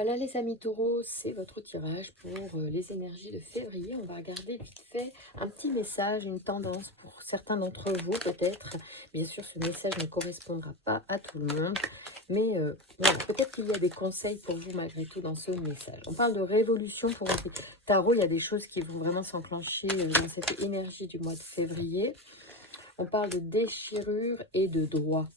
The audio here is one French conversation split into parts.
Voilà les amis taureaux, c'est votre tirage pour les énergies de février. On va regarder vite fait un petit message, une tendance pour certains d'entre vous peut-être. Bien sûr, ce message ne correspondra pas à tout le monde, mais voilà, peut-être qu'il y a des conseils pour vous malgré tout dans ce message. On parle de révolution pour le tarot, il y a des choses qui vont vraiment s'enclencher dans cette énergie du mois de février. On parle de déchirure et de droit.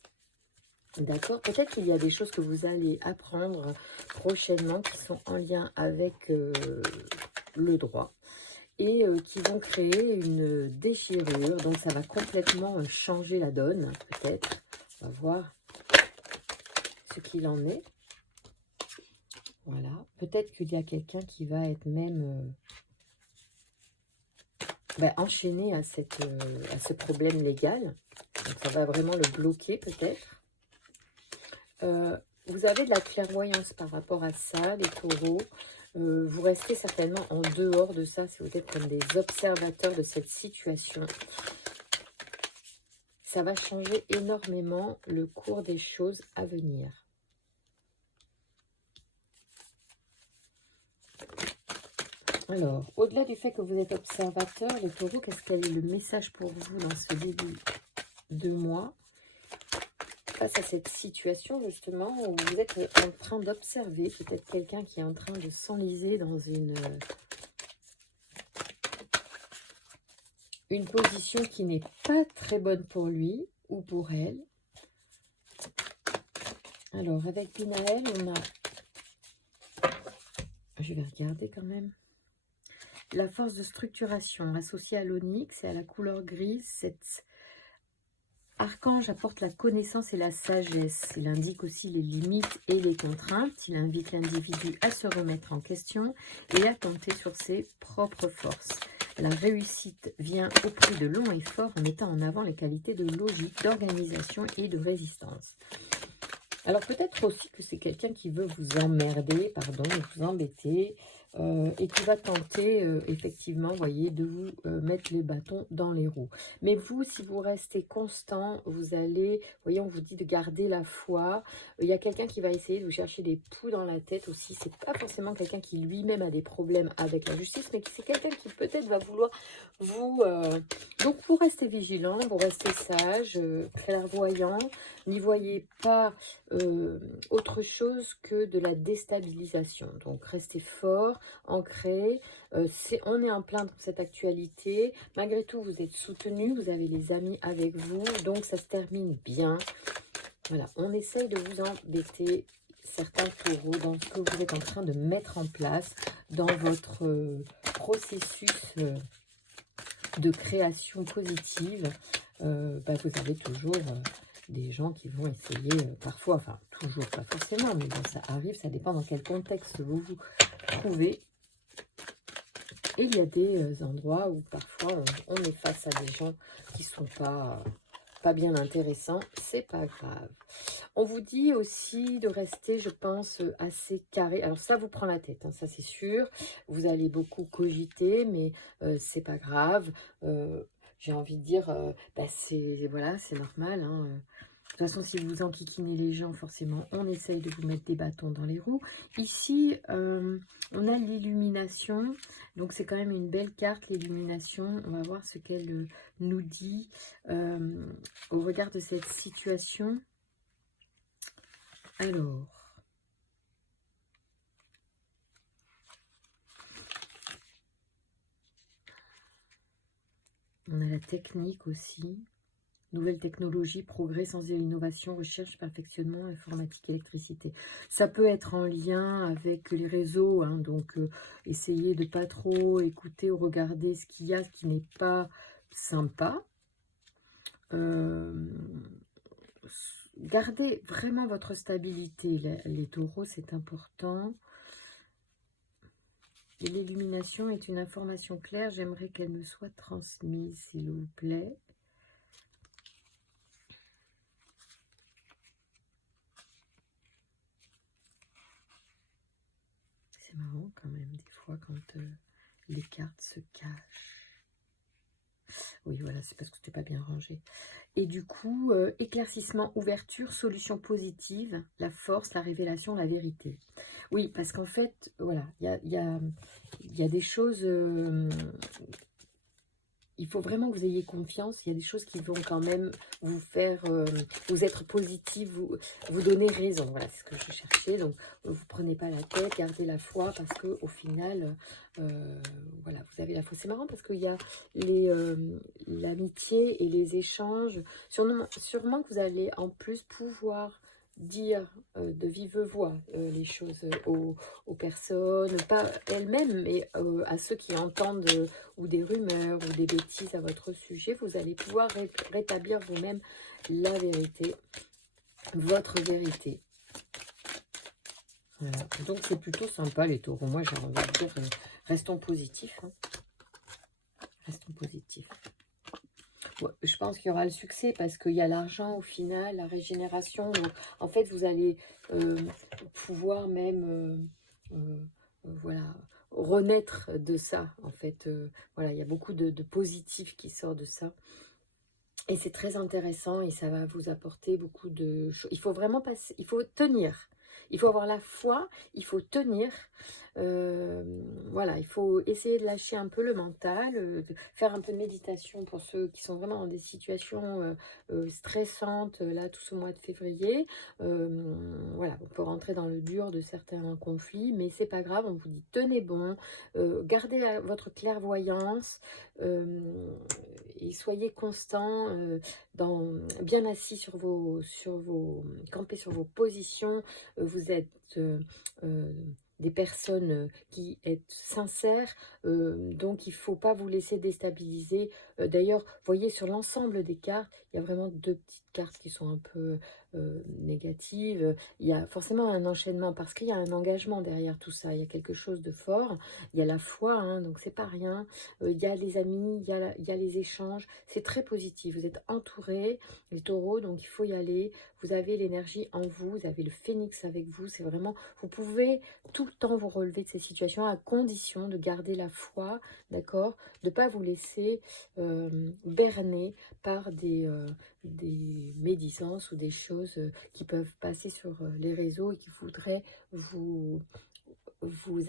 D'accord, peut-être qu'il y a des choses que vous allez apprendre prochainement qui sont en lien avec le droit et qui vont créer une déchirure. Donc ça va complètement changer la donne, peut-être. On va voir ce qu'il en est. Voilà, peut-être qu'il y a quelqu'un qui va être même enchaîné à ce problème légal. Donc ça va vraiment le bloquer peut-être. Vous avez de la clairvoyance par rapport à ça, les taureaux. Vous restez certainement en dehors de ça, si vous êtes comme des observateurs de cette situation. Ça va changer énormément le cours des choses à venir. Alors, au-delà du fait que vous êtes observateur, les taureaux, qu'est-ce quel est le message pour vous dans ce début de mois? Face à cette situation justement où vous êtes en train d'observer peut-être quelqu'un qui est en train de s'enliser dans une position qui n'est pas très bonne pour lui ou pour elle. Alors avec Pinaël, on a, je vais regarder quand même, la force de structuration associée à l'onyx et à la couleur grise. Cet archange apporte la connaissance et la sagesse. Il indique aussi les limites et les contraintes. Il invite l'individu à se remettre en question et à compter sur ses propres forces. La réussite vient au prix de longs efforts en mettant en avant les qualités de logique, d'organisation et de résistance. Alors peut-être aussi que c'est quelqu'un qui veut vous emmerder, pardon, vous embêter, et qui va tenter effectivement, voyez, de vous mettre les bâtons dans les roues. Mais vous, si vous restez constant, vous allez, voyez, on vous dit de garder la foi. Il y a quelqu'un qui va essayer de vous chercher des poux dans la tête aussi. C'est pas forcément quelqu'un qui lui-même a des problèmes avec la justice, mais c'est quelqu'un qui peut-être va vouloir vous... Donc vous restez vigilant, vous restez sage, clairvoyant. N'y voyez pas autre chose que de la déstabilisation. Donc restez fort, ancré. On est en plein dans cette actualité. Malgré tout, vous êtes soutenu, vous avez les amis avec vous, donc ça se termine bien. Voilà, on essaye de vous embêter, certains taureaux, dans ce que vous êtes en train de mettre en place dans votre processus de création positive. Vous avez toujours des gens qui vont essayer, parfois, enfin toujours, pas forcément, mais bon, ça arrive, ça dépend dans quel contexte vous vous trouvez. Et il y a des endroits où parfois on est face à des gens qui sont pas bien intéressants, c'est pas grave. On vous dit aussi de rester, je pense, assez carré. Alors ça vous prend la tête, hein, ça c'est sûr. Vous allez beaucoup cogiter, mais c'est pas grave. J'ai envie de dire, c'est voilà, c'est normal. Hein. De toute façon, si vous enquiquinez les gens, forcément, on essaye de vous mettre des bâtons dans les roues. Ici, on a l'illumination. Donc, c'est quand même une belle carte, l'illumination. On va voir ce qu'elle nous dit au regard de cette situation. Alors, on a la technique aussi. Nouvelles technologies, progrès sans innovation, recherche, perfectionnement, informatique, électricité. Ça peut être en lien avec les réseaux, hein, donc essayez de pas trop écouter ou regarder ce qu'il y a, ce qui n'est pas sympa. Gardez vraiment votre stabilité, les taureaux, c'est important. L'illumination est une information claire, j'aimerais qu'elle me soit transmise, s'il vous plaît. C'est marrant quand même, des fois, quand les cartes se cachent. Oui, voilà, c'est parce que c'était pas bien rangé. Et du coup, éclaircissement, ouverture, solution positive, la force, la révélation, la vérité. Oui, parce qu'en fait, voilà, il y a des choses, il faut vraiment que vous ayez confiance. Il y a des choses qui vont quand même vous faire, vous être positive, vous donner raison. Voilà, c'est ce que je cherchais. Donc, vous prenez pas la tête, gardez la foi parce que au final, voilà, vous avez la foi. C'est marrant parce qu'il y a l'amitié et les échanges. Sûrement que vous allez en plus pouvoir dire de vive voix les choses aux personnes, pas elles-mêmes, mais à ceux qui entendent ou des rumeurs ou des bêtises à votre sujet. Vous allez pouvoir rétablir vous-même la vérité, votre vérité. Voilà. Donc c'est plutôt sympa les taureaux. Moi j'ai envie de dire, restons positifs. Hein. Restons positifs. Ouais, je pense qu'il y aura le succès parce qu'il y a l'argent au final, la régénération. Donc, en fait, vous allez pouvoir même, voilà, renaître de ça. En fait, voilà, il y a beaucoup de positif qui sort de ça. Et c'est très intéressant et ça va vous apporter beaucoup de choses. Il faut vraiment passer, il faut tenir. Il faut avoir la foi, il faut tenir. Voilà, il faut essayer de lâcher un peu le mental, de faire un peu de méditation pour ceux qui sont vraiment dans des situations stressantes, là, tout ce mois de février. Voilà, on peut rentrer dans le dur de certains conflits, mais c'est pas grave, on vous dit tenez bon, gardez votre clairvoyance, et soyez constant, bien assis campés sur vos positions. Vous êtes des personnes qui êtes sincères, donc il ne faut pas vous laisser déstabiliser. D'ailleurs, voyez sur l'ensemble des cartes, il y a vraiment deux petites cartes qui sont un peu négatives. Il y a forcément un enchaînement parce qu'il y a un engagement derrière tout ça. Il y a quelque chose de fort. Il y a la foi, hein, donc c'est pas rien. Il y a les amis, il y a les échanges. C'est très positif. Vous êtes entourés, les taureaux, donc il faut y aller. Vous avez l'énergie en vous, vous avez le phénix avec vous. C'est vraiment, vous pouvez tout le temps vous relever de ces situations à condition de garder la foi, d'accord, de ne pas vous laisser berner par des médisances ou des choses qui peuvent passer sur les réseaux et qui voudraient vous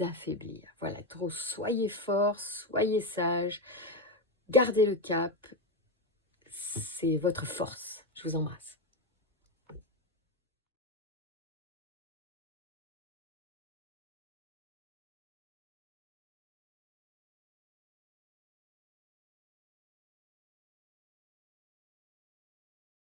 affaiblir. Voilà, trop, soyez forts, soyez sages, gardez le cap, c'est votre force. Je vous embrasse.